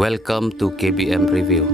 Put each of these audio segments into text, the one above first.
Welcome to KBM Review.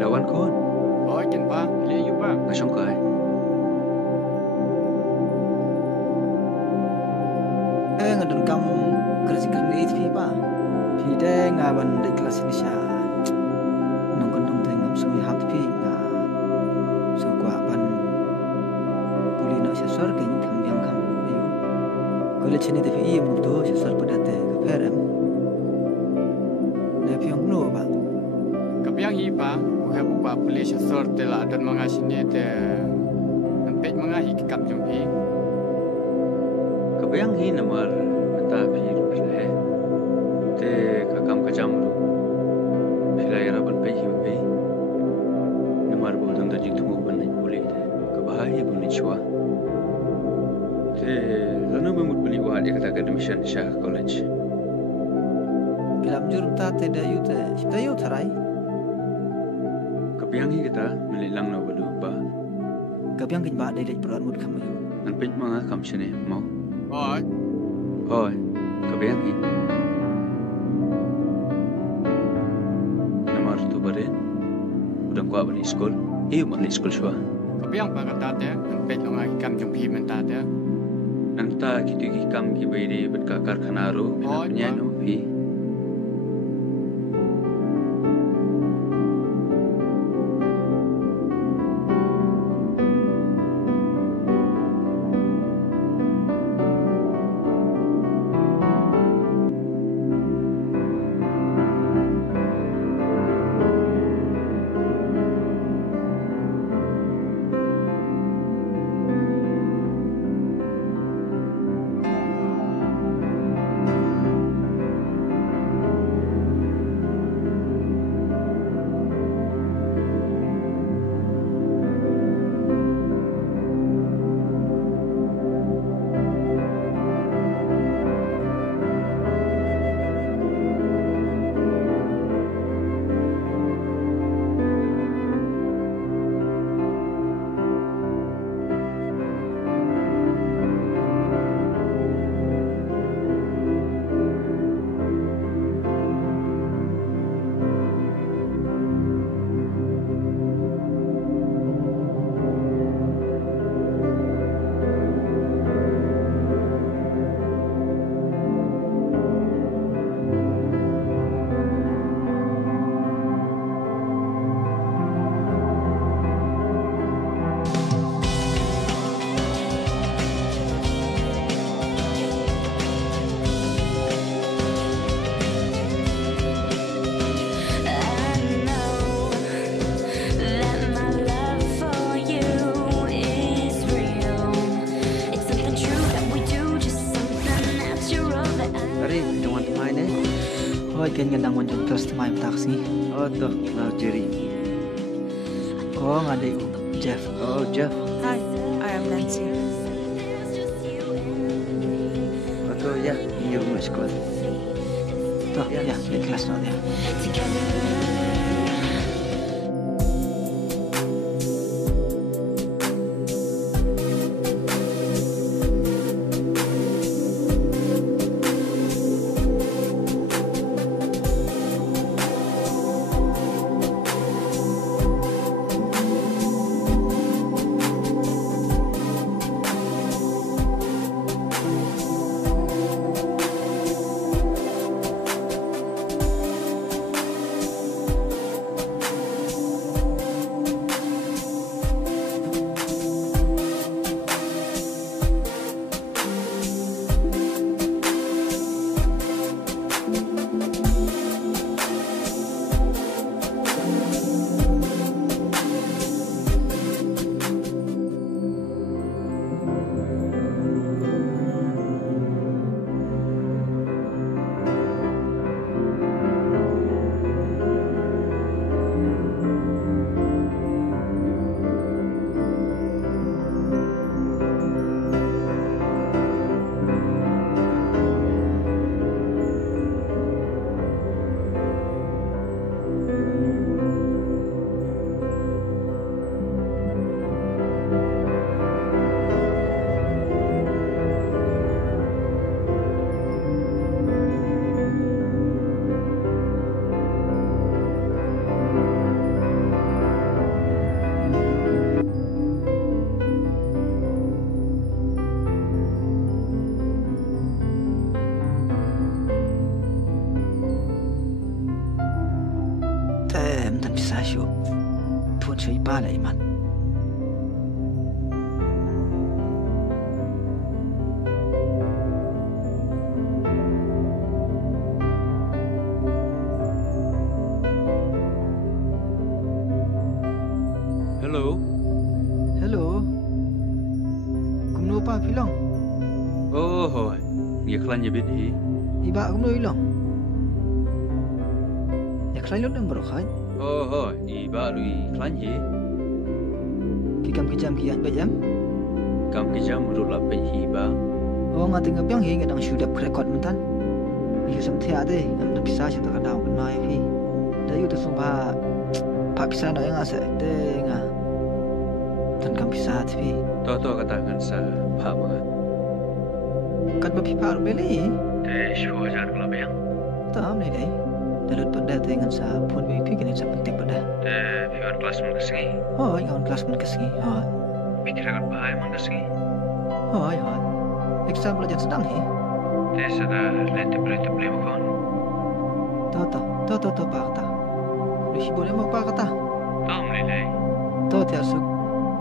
Lawan kon. Oh, ken pa, pilih you pa. Asong kai. Ngadun kamu kerja ni itu pa. Pide ngaban di kelas ini sya. Nongkon dong tengam sui hap pi na. So gua ban. Puli nak sesor ke ni kam yang kam. Ayo. College ni tapi iya mudo sesor pada te ke perem. Ne piang no ba. Kapiang hi pa. Bukan buka polis sort telah dan mengasihnya te nampak mengahi kekap jumpi. Kabayang hi namar mata pi pilih. Te kakam kajam lu. Pilih raban pi hi. Namar bodan da jitu mo ban boleh te. Kabahai bun chua. Te lana memut beli wa dia kata admission Shah College. Kilam jurum ta te dayu tharai. Kapiang hi kita melilang na balu ba. Kapiang kin ba dai peran mut kamu. An pej mga kam sini mau. Oh, Hoi. Kapiang hi. Namar tu bare. Udang ko abani school. Iyo mali school shwa. kapiang pa kata te nampak mengahi kekap jumpi mentah te. Nanta kitu ki kam ki bairi bet ka karkhana ro Oh, bina no pi. Ken gandang wanjung terus temai taksi. Oh toh na Jerry. Oh ngadek Jeff. Oh Jeff. Hi, I am Nancy. Betul ya, ini rumah sekolah. Tuh ya di kelas no ya. tem tan bisa shu thun chui pa lai man Hello. hello kumno pa pilong Oh, hoi. Ngi khlan ye bit hi. iba kumno ilong ya klai lot number khai Oh, hoi. I ba lui khlan hi. ki kam ki jam ki yan ba jam Kam ki jam ru la pe hi ba. oh nga ting pyang hi ngadang shu dap record mentan ni sam thea de ngam tan bisa shu ta daw kan mai phi da yu ta sum pa bisa no yang ase de nga tan kam bisa thi To ka ta kan sa pha ma. kan ba phi pa ru be le Te shu jar kla be yang. ta am nei dei da lut pa da te ngan sa phun be phi kan sa penting pa da Te pure class mun ka singi. hoi ngon kelas mun kesingi hoi Pikir kan bai mun ka singi. hoi exam belajar sedang hi Te sa da le te ble ma kon. to pa kata lu hibo le mo pa kata Tam le le. to tia suk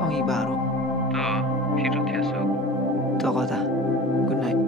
ong i baru To phi ru thia so. to kata good night